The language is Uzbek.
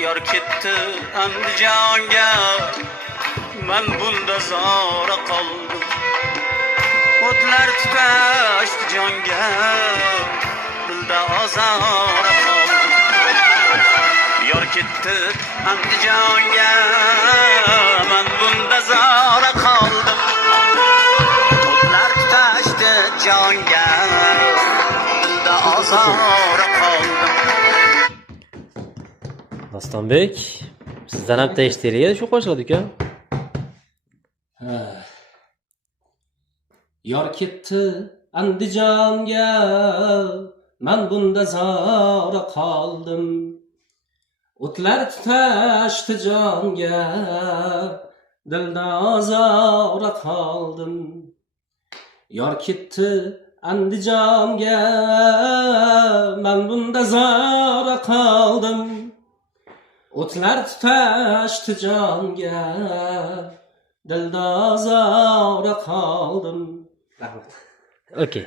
Yor ketdi Andijonga, men bunda zora qoldim. O'tlar tutashdi jonga, dilda ozora qoldim. Yor ketdi Andijonga, men bunda zora qoldim. O'tlar tutashdi jonga, dilda ozora qoldim. Dostonbek, sizdan ham eshitdik shu qo'shiqni uka. Yor ketdi Andijonga, men bunda zora qoldim. O'tlar tutashdi jonga, dilda ozora qoldim. Yor ketdi Andijonga, men bunda zora qoldim. O'tlar tutashdi jonga, dilda zora qoldim. Okey.